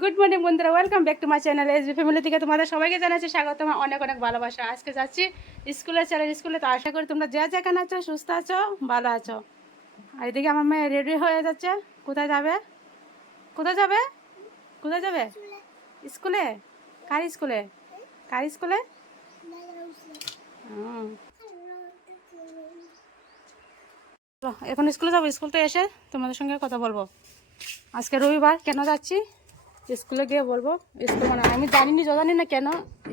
Good morning বন্ধুরা। Welcome back to my channel S B family থেকে তোমাদের সবাইকে জানাচ্ছি স্বাগত। আমার অনেক অনেক ভালোবাসা। আজকে যাচ্ছি স্কুলে ছেলের স্কুলে তো আশা করি তোমরা যে যেখানে আছো, সুস্থ আছো, ভালো আছো। আর এদিকে আমার মেয়ে রেডি হয়ে যাচ্ছে। কোথায় যাবে? কোথায় যাবে? কোথায় যাবে? স্কুলে? কার স্কুলে? কার স্কুলে। এখন স্কুলে যাব। স্কুল তো এসে তোমাদের সঙ্গে কথা বলব। আজকে রবিবার। কেন যাচ্ছি? স্কুলে গিয়ে বলব, স্কুল মানে আমি জানিনি জানি না কেন,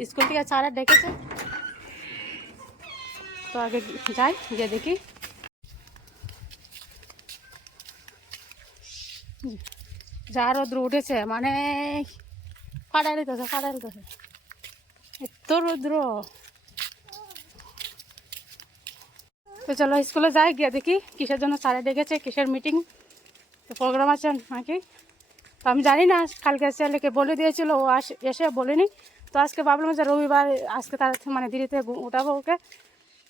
স্কুল থেকে স্যারা ডেকেছে। তো আগে যাই, গিয়ে দেখি। যা রোদ্র উঠেছে মানে ফাটাই দিতেছে ফাটাই দিতেছে। এত রৌদ্র। তো চলো স্কুলে যাই, গিয়ে দেখি কিসের জন্য স্যারে ডেকেছে, কিসের মিটিং প্রোগ্রাম আছে নাকি? তো আমি জানি না, কালকে ছেলেকে বলে দিয়েছিল, ও আস, এসে বলেনি। তো আজকে ভাবলাম যে রবিবার আজকে তার মানে দেরিতে উঠাবো ওকে।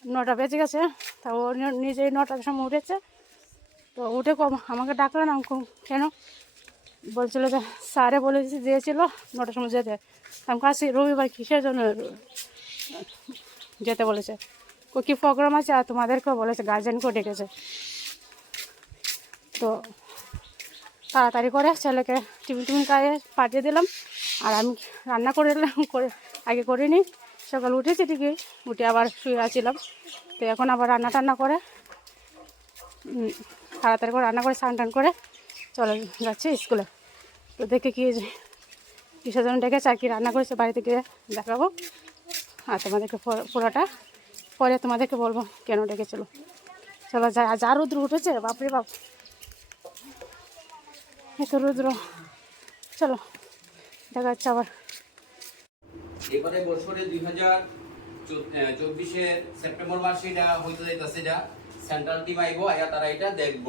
নটা বেজে গেছে, তা ও নিজেই নটার সময় উঠেছে। তো উঠে কম- আমাকে ডাকলো না কেন? বলছিল যে স্যারে বলে দিয়েছে- দিয়েছিল, নটার সময় যেতে। আমি কাছে রবিবার কিসের জন্য যেতে বলেছে? কী প্রোগ্রাম আছে? আর তোমাদেরকেও বলেছে গার্জেনকেও ডেকেছে। তো তাড়াতাড়ি করে ছেলেকে টিফিন টিফিন খাইয়ে পাঠিয়ে দিলাম। আর আমি রান্না করে দিলাম করে আগে করিনি সকাল উঠেছি ঠিকই, উঠে আবার শুয়ে আছিলাম। তো এখন আবার রান্না টান্না করে তাড়াতাড়ি করে রান্না করে স্নান টান করে চলে যাচ্ছি স্কুলে। তো দেখে কি কিসের জন্য ডেকেছে আর কি রান্না করেছে বাড়িতে গিয়ে দেখাবো। আর তোমাদেরকে পুরোটা পরে তোমাদেরকে বলব কেন ডেকেছিলো। চলো যা যা রুদ্র উঠেছে, বাপরে বাপ। এত রুদ্র চলো দেখা যাচ্ছে আবার। এবারে বছরে দুই হাজার চব্বিশে সেপ্টেম্বর মাসে এটা হইতে যাইতেছে এটা। সেন্ট্রাল টিম আইব আয়া তারা এটা দেখব।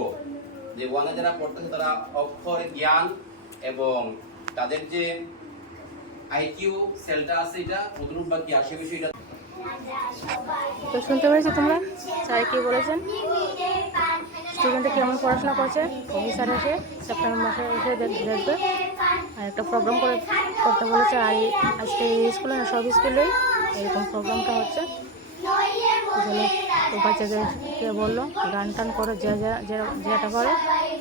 যে ওয়ানে যারা পড়তেছে তারা অক্ষর জ্ঞান এবং তাদের যে আইকিউ সেলটা আছে এটা অনুরূপ বা কি আসে বিষয়টা? তো শুনতে পেরেছ তোমরা? স্যার কি বলেছেন? স্টুডেন্টে কেমন পড়াশোনা করছে? স্যার এসে সেপ্টেম্বর মাসে এসে দেখ- দেখবে। আর একটা প্রোগ্রাম করে করতে বলেছে, আর আজকে এই স্কুলে না, সব স্কুলেই এরকম প্রোগ্রামটা হচ্ছে। তো বাচ্চাদেরকে বলল, গান টান করো, যে যেটা করে,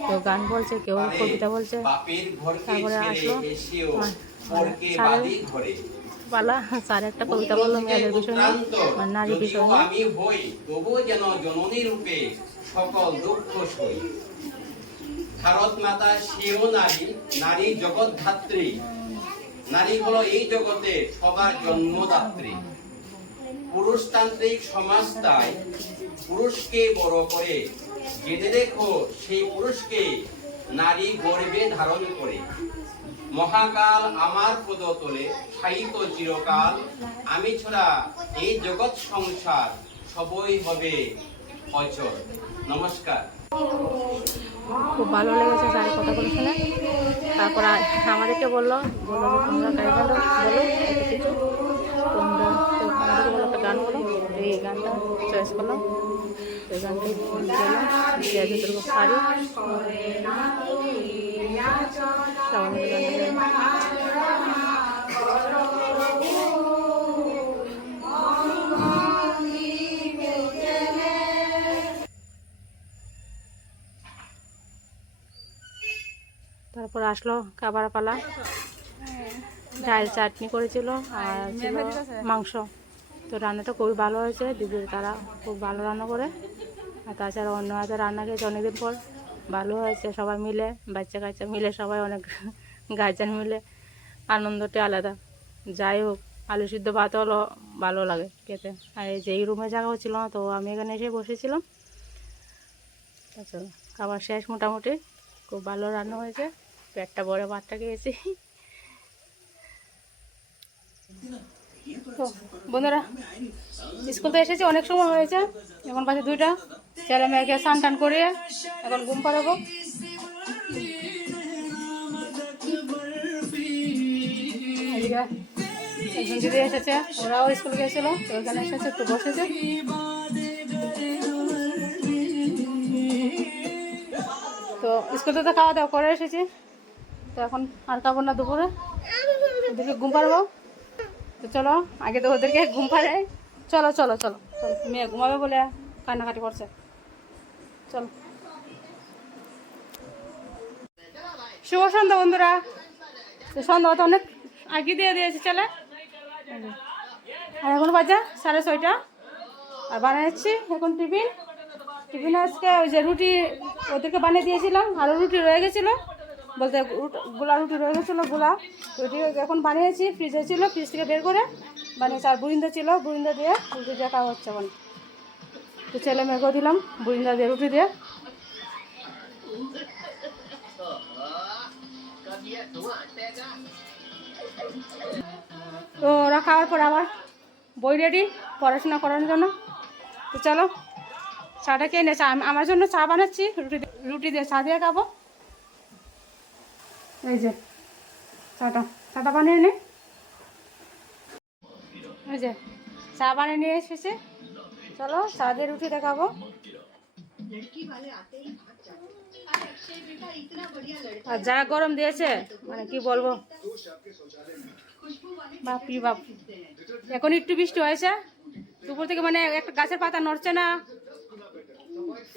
কেউ গান বলছে, কেউ কবিতা বলছে। তারপরে আসলো পালা স্যার একটা কবিতা বলল মেয়েদের বিষয় নারী বিষয় আমি হই তবু যেন জননী রূপে সকল দুঃখ সই। ভারত মাতা সেও নারী নারী জগৎ ধাত্রী। নারী হলো এই জগতে সবার জন্মদাত্রী। পুরুষতান্ত্রিক সমাজ তাই পুরুষকে বড় করে। জেনে রেখো সেই পুরুষকে নারী গর্বে ধারণ করে। মহাকাল আমার পদ তোলে সাহিত্য চিরকাল। আমি ছড়া এই জগৎ সংসার সবই হবে অচল। নমস্কার। খুব ভালো লেগেছে স্যারের কথাগুলো শুনে। তারপর আমাদেরকে বলল তোমরা গাইবেন বলো কিছু। তোমরা একটা গান বলো। এই গানটা চয়েস করলাম এই গানটাই গেলাম তারপর আসলো কাবার পালা ডাল চাটনি করেছিল আর ছিল মাংস। তো রান্নাটা খুবই ভালো হয়েছে, দিদির তারা খুব ভালো রান্না করে। আর তাছাড়া অন্য হাতে রান্না খেয়েছে অনেকদিন পর। ভালো হয়েছে সবাই মিলে, বাচ্চা কাচ্চা মিলে, সবাই অনেক গার্জেন মিলে, আনন্দটা আলাদা। যাই হোক, আলু সিদ্ধ ভাত হলো, ভালো লাগে খেতে। আর এই যে এই রুমে জায়গা হচ্ছিল না, তো আমি এখানে এসে বসেছিলাম। আচ্ছা খাবার শেষ মোটামুটি, খুব ভালো রান্না হয়েছে, পেটটা বড় ভাতটা খেয়েছি। তো, বন্ধুরা, স্কুল তো এসেছি, অনেক সময় হয়েছে। এখন পাশে দুইটা। ছেলে মেয়েকে স্নান টান করিয়ে এখন ঘুম পাড়াবো। একজন দিদি এসেছে, ওরাও স্কুল গিয়েছিল তো ওখানে এসেছে, একটু বসেছে। তো স্কুল থেকে খাওয়া দাওয়া করে এসেছি। তো এখন আর খাব না দুপুরে। ওদেরকে ঘুম পাড়বো। তো চলো, আগে তো ওদেরকে ঘুম পাড়াই চলো চলো চলো চলো, মেয়ে ঘুমাবে বলে কান্নাকাটি করছে। চলো। শুভ সন্ধ্যা বন্ধুরা। সন্ধ্যা তো অনেক আগে দিয়ে দিয়েছে, চলে। আর এখন বাজে সাড়ে ছয়টা। আর বানাচ্ছি এখন টিফিন। টিফিন আজকে ওই যে রুটি ওদেরকে বানিয়ে দিয়েছিলাম আরও রুটি রয়ে গেছিল। বলতে গোলা রুটি রয়ে গেছিল, গোলা রুটি এখন বানিয়েছি ফ্রিজে ছিল ফ্রিজ থেকে বের করে বানিয়েছি, আর বুরিন্দা ছিল, বুরিন্দা দিয়ে রুটি দিয়ে খাওয়া হচ্ছে এখন। তো ছেলে মেয়েকেও দিলাম, বুরিন্দা দিয়ে রুটি দিয়ে। তো ওরা খাওয়ার পর আবার বই রেডি পড়াশোনা করানোর জন্য। তো চলো চাটা খেয়ে নে, চা, আমার জন্য চা বানাচ্ছি, রুটি রুটি দিয়ে চা দিয়ে খাব। এই যে, চাটা চাটা বানিয়ে নে। এই যে, চা বানিয়ে নিয়ে এসেছে। চলো, চা দিয়ে রুটি দেখাবো। আর যা গরম দিয়েছে মানে কি বলব? বাপরি বাপ। এখন একটু বৃষ্টি হয়েছে। দুপুর থেকে মানে একটা গাছের পাতা নড়ছে না।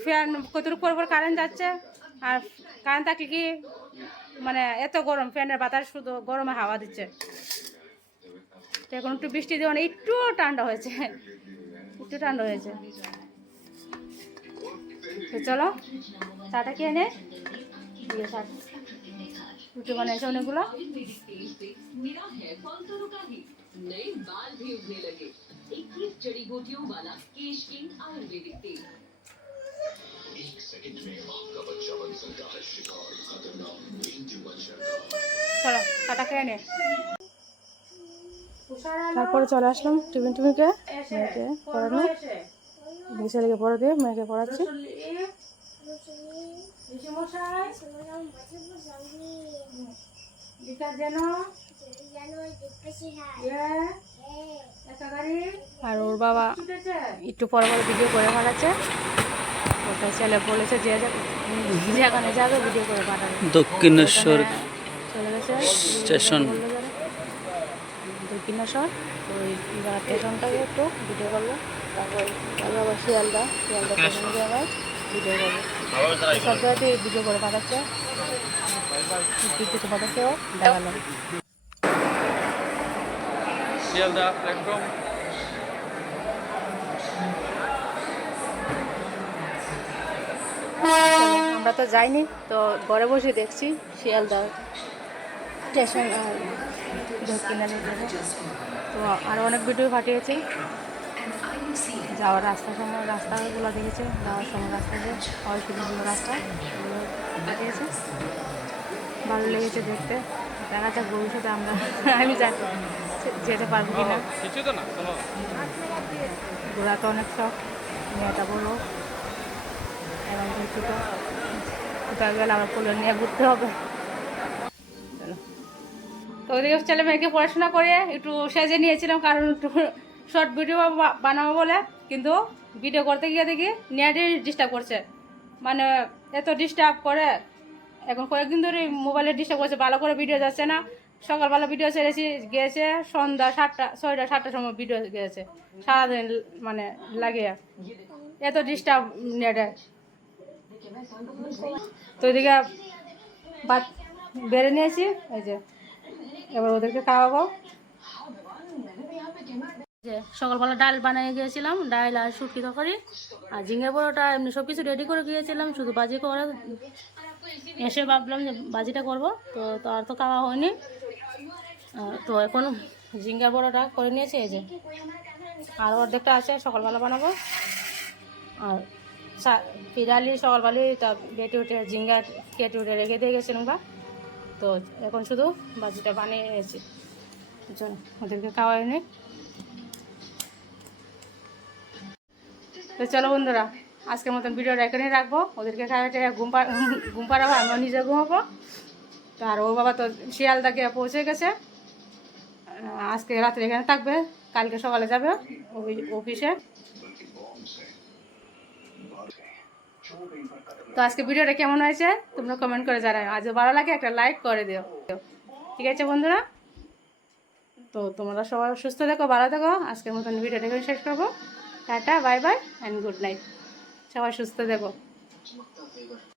ফ্যান, কতটুকু পর পর কারেন্ট যাচ্ছে। আর কারেন্ট থাকলে কি? মানে এত গরম ফ্যানের বাতাস শুধু গরমে হাওয়া দিচ্ছে তো এখন একটু বৃষ্টি দিয়ে মানে একটু ঠান্ডা হয়েছে একটু ঠান্ডা হয়েছে তো চলো চাটা খেয়ে নে দিয়ে চা রুটি বানিয়েছে অনেকগুলো मेरा हेयर फॉल तो रुका ही नए बाल भी उगने लगे इक्कीस जड़ी बूटियों वाला केश किंग आयुर्वेदिक तेल চলো চাটা খেয়ে নে তারপরে চলে আসলাম টিফিন টিফিনকে। মেয়েকে পড়ানো। ছেলেকে পড়া দিয়ে মেয়েকে পড়াচ্ছি। আর ওর বাবা একটু পরে পরে ভিডিও করে পাঠাচ্ছে ওটা ছেলে বলেছে যে যেখানে যাবে ভিডিও করে পাঠাবে। দক্ষিণেশ্বর চলে গেছে। স্টেশন। দক্ষিণেশ্বর ওই স্টেশনটাকে একটু ভিডিও করব। তারপর আবার শিয়ালদা ভিডিও করব। সব জায়গাতে ভিডিও করে পাঠাচ্ছে। কিছু শিয়ালদা প্ল্যাটফর্ম আমরা তো যাইনি তো ঘরে বসে দেখছি শিয়ালদা। স্টেশন তো আরও অনেক ভিডিও পাঠিয়েছি। যাওয়ার রাস্তার সময় রাস্তাগুলো দেখেছে যাওয়ার সময় রাস্তাতে হয় সুন্দর রাস্তা পাঠিয়েছে। ভালো লেগেছে দেখতে। দেখা যাক ভবিষ্যতে আমরা আমি যাই যেতে পারব কি না কিছু তো না কোনো ঘোরা তো অনেক শখ মেয়েটা ছোটো আবার কোলে নিয়ে ঘুরতে হবে। তো ওদিকে ছেলে মেয়েকে পড়াশোনা করে একটু সেজে নিয়েছিলাম, কারণ একটু শর্ট ভিডিও বানাবো বলে। কিন্তু ভিডিও করতে গিয়ে দেখি নেটই ডিস্টার্ব করছে। মানে এত ডিস্টার্ব করে। এখন কয়েকদিন ধরে মোবাইলে ডিস্টার্ব করছে, ভালো করে ভিডিও যাচ্ছে না। সকালবেলা ভিডিও ছেড়েছি, গিয়েছে সন্ধ্যা সাতটা, ছয়টা সাতটার সময় ভিডিও গিয়েছে। সারাদিন মানে লাগে। এত ডিস্টার্ব নেটে তো এদিকে ভাত বেড়ে নিয়েছি, এই যে। এবার ওদেরকে খাওয়াবো। যে সকালবেলা ডাল বানিয়ে গিয়েছিলাম, ডাল আর শুটকি তরকারি, আর ঝিঙে বড়োটা এমনি সব কিছু রেডি করে গিয়েছিলাম, শুধু বাজি করা। এসে ভাবলাম যে বাজিটা করব, তো তো আর তো খাওয়া হয়নি। তো এখন ঝিঙ্গা বড়োটা করে নিয়েছি, এই যে। আর অর্ধেকটা আছে, সকালবেলা বানাবো। আর পিরালি সকালবেলায় তা বেটে উঠে ঝিঙ্গা কেটে উঠে রেখে দিয়ে গেছিলাম বা তো এখন শুধু বাজিটা বানিয়ে চল, ওদেরকে খাওয়াই নি। তো চলো বন্ধুরা, আজকের মতন ভিডিওটা এখানেই রাখব। ওদেরকে খাওয়াতে ঘুম ঘুম পাড়াবো, আমিও নিজে ঘুমাবো। তো আর ও বাবা তো শিয়ালদাকে পৌঁছে গেছে। আজকে রাত্রে এখানে থাকবে, কালকে সকালে যাবে ওই অফিসে তো আজকে ভিডিওটা কেমন হয়েছে? তোমরা কমেন্ট করে জানাও। আজ ভালো লাগে, একটা লাইক করে দিও। ঠিক আছে বন্ধুরা? তো তোমরা সবাই সুস্থ থেকো, ভালো থেকো। আজকের মতন ভিডিওটা এখানে শেষ করব। Tata bye bye and good night সবাই সুস্থ থেকো।